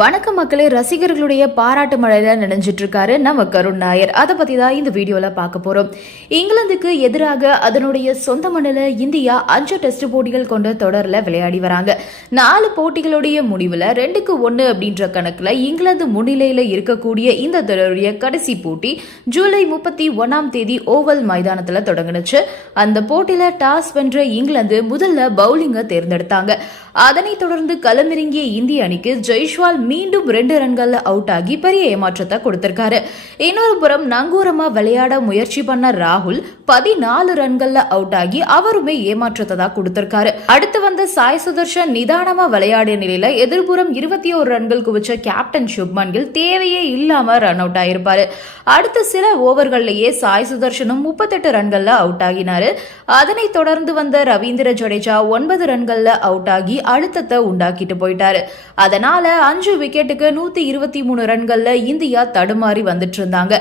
வணக்கம் மக்களே ரசிகர்களுடைய பாராட்டு மழையில நினைஞ்சிட்டு இருக்காரு நம்ம கருண் நாயர். அதை பத்தி தான் இந்த வீடியோல பார்க்க போறோம். இங்கிலாந்துக்கு எதிராக அதனுடைய சொந்த மண்ணில் இந்தியா அஞ்சு டெஸ்ட் போட்டிகள் கொண்ட தொடர்ல விளையாடி வராங்க. நாலு போட்டிகளுடைய முடிவுல ரெண்டுக்கு ஒன்னு அப்படின்ற கணக்குல இங்கிலாந்து முன்னிலையில இருக்கக்கூடிய இந்த தொடருடைய கடைசி போட்டி ஜூலை முப்பத்தி ஒன்னாம் தேதி ஓவல் மைதானத்துல தொடங்குனுச்சு. அந்த போட்டியில டாஸ் வென்ற இங்கிலாந்து முதல்ல பவுலிங்கை தேர்ந்தெடுத்தாங்க. அதனைத் தொடர்ந்து களமிறங்கிய இந்திய அணிக்கு ஜெய்ஷ்வால் மீண்டும் ரெண்டு ரன்கள்ல அவுட் ஆகி பெரிய ஏமாற்றத்தை கொடுத்திருக்காரு. இன்னொரு புறம் நங்கூரமா விளையாட முயற்சி பண்ண ராகுல் பதினாலு ரன்கள்ல அவுட் ஆகி அவருமே ஏமாற்றத்தை தான் கொடுத்திருக்காரு. அடுத்து வந்த சாய் சுதர்ஷன் நிதானமா விளையாடிய நிலையில எதிர்புறம் இருபத்தி ஒரு ரன்கள் குவிச்ச கேப்டன் சுப்மன் கில் தேவையே இல்லாம ரன் அவுட் ஆயிருப்பாரு. அடுத்த சில ஓவர்கள்லயே சாய் சுதர்ஷனும் முப்பத்தெட்டு ரன்கள்ல அவுட் ஆகினாரு. அதனைத் தொடர்ந்து வந்த ரவீந்திர ஜடேஜா ஒன்பது ரன்கள்ல அவுட் ஆகி அழுத்தத்தை உண்டாக்கிட்டு போயிட்டாரு. அதனால அஞ்சு மூன்று விக்கெட்டுக்கு நூத்தி இருபத்தி மூணு ரன்கள்ல இந்தியா தடுமாறி வந்துட்டு இருந்தாங்க.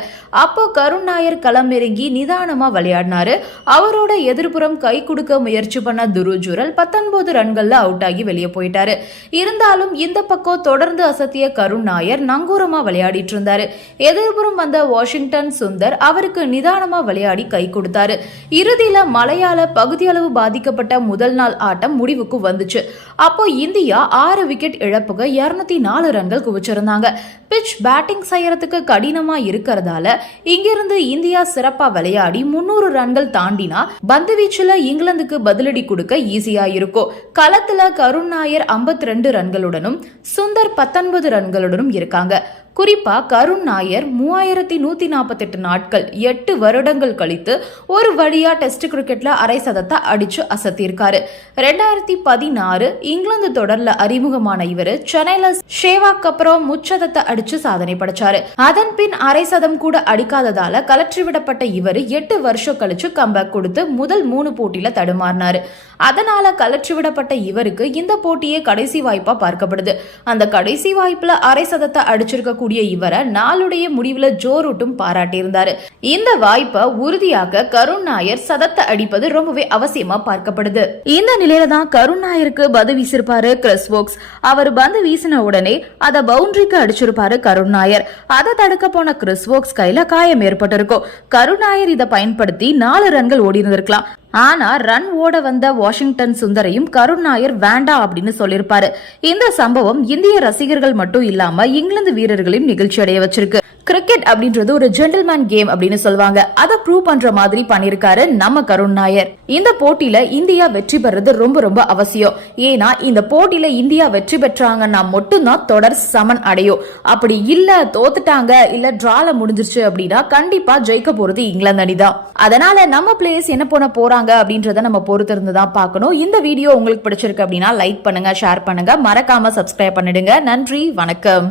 அப்போ கருண் நாயர் களமிறங்கி நிதானமா விளையாடினாரு. அவரோட எதிர்ப்புறம் கை கொடுக்க முயற்சி பண்ண துருஜுரல் பத்தொன்பது ரன்கள்ல அவுட் ஆகி வெளியே போயிட்டாரு. இருந்தாலும் இந்த பக்கம் தொடர்ந்து அசத்திய கருண் நாயர் நங்கூரமா விளையாடிட்டு இருந்தாரு. எதிர்புறம் வந்த வாஷிங்டன் சுந்தர் அவருக்கு நிதானமா விளையாடி கை கொடுத்தாரு. இறுதியில மழையால பகுதியளவு பாதிக்கப்பட்ட முதல் நாள் ஆட்டம் முடிவுக்கு வந்துச்சு. அப்போ இந்தியா ஆறு விக்கெட் இழப்புக்கு இருநூத்தி நாலு ரன்கள் குவிச்சிருந்தாங்க. பிச் பேட்டிங் செய்யறதுக்கு கடினமா இருக்கிறதால இங்கிருந்து இந்தியா சிறப்பா விளையாடி முன்னூறு ரன்கள் தாண்டினா பந்து வீச்சுல இங்கிலாந்துக்கு பதிலடி கொடுக்க ஈஸியா இருக்கும். களத்துல கருண் நாயர் ஐம்பத்தி ரெண்டு ரன்களுடனும் சுந்தர் பத்தொன்பது ரன்களுடனும் இருக்காங்க. குறிப்பா கருண் நாயர் மூவாயிரத்தி நூத்தி நாற்பத்தெட்டு நாட்கள் எட்டு வருடங்கள் கழித்து ஒரு வழியா டெஸ்ட் கிரிக்கெட்ல அரை சதத்தை அடிச்சு அசத்தியிருக்காரு ரெண்டாயிரத்தி பதினாறு இங்கிலாந்து தொடர்ல அறிமுகமான இவர் சென்னையில ஷேவாக் அப்புறம் முச்சதத்தை அடிச்சு சாதனை படைச்சாரு. அதன் பின் அரை சதம் கூட அடிக்காததால கலற்றி விடப்பட்ட இவர் எட்டு வருஷம் கழிச்சு கம்பேக் கொடுத்து முதல் மூணு போட்டியில தடுமாறினாரு. அதனால கலற்றி விடப்பட்ட இவருக்கு இந்த போட்டியே கடைசி வாய்ப்பா பார்க்கப்படுது. அந்த கடைசி வாய்ப்புல அரை சதத்தை அடிச்சிருக்க அடிச்சிருக்கக்கூடிய இவரை நாளுடைய முடிவுல ஜோ ரூட்டும் பாராட்டியிருந்தாரு. இந்த வாய்ப்பை உறுதியாக கருண் நாயர் சதத்தை அடிப்பது ரொம்பவே அவசியமா பார்க்கப்படுது. இந்த நிலையில தான் கருண் நாயருக்கு பந்து வீசிருப்பாரு கிறிஸ் வோக்ஸ் அவர் பந்து வீசின உடனே அதை பவுண்டரிக்கு அடிச்சிருப்பாரு கருண் நாயர். அதை தடுக்க போன கிறிஸ் வோக்ஸ் கையில காயம் ஏற்பட்டிருக்கும். கருண் நாயர் இதை பயன்படுத்தி நாலு ரன்கள் ஓடி இருந்திருக்கலாம் ஆனா ரன் ஓட வந்த வாஷிங்டன் சுந்தரையும் கருண் நாயர் வேண்டாம் அப்படின்னு சொல்லியிருப்பாரு. இந்த சம்பவம் இந்திய ரசிகர்கள் மட்டும் இல்லாம இங்கிலாந்து வீரர்களையும் நிகழ்ச்சி அடைய வச்சிருக்கு. கிரிக்கெட் அப்படின்றது ஒரு ஜென்டில்மேன் கேம் அப்படின்னு சொல்லுவாங்க. அதை ப்ரூவ் பண்ற மாதிரி பண்ணிருக்காரு நம்ம கருண் நாயர். இந்த போட்டியில இந்தியா வெற்றி பெறது ரொம்ப ரொம்ப அவசியம். ஏன்னா இந்த போட்டியில இந்தியா வெற்றி பெற்றாங்கன்னா மட்டும்தான் தொடர் சமன் அடையும். அப்படி இல்ல தோத்துட்டாங்க இல்ல டிரால முடிஞ்சிருச்சு அப்படின்னா கண்டிப்பா ஜெயிக்க போறது இங்கிலாந்து அணிதான் அதனால நம்ம பிளேயர்ஸ் என்ன பண்ண போறாங்க அப்படின்றத நம்ம பொறுத்திருந்து தான் பார்க்கணும். இந்த வீடியோ உங்களுக்கு பிடிச்சிருக்கு அப்படின்னா லைக் பண்ணுங்க ஷேர் பண்ணுங்க. மறக்காம சப்ஸ்கிரைப் பண்ணிடுங்க. நன்றி வணக்கம்.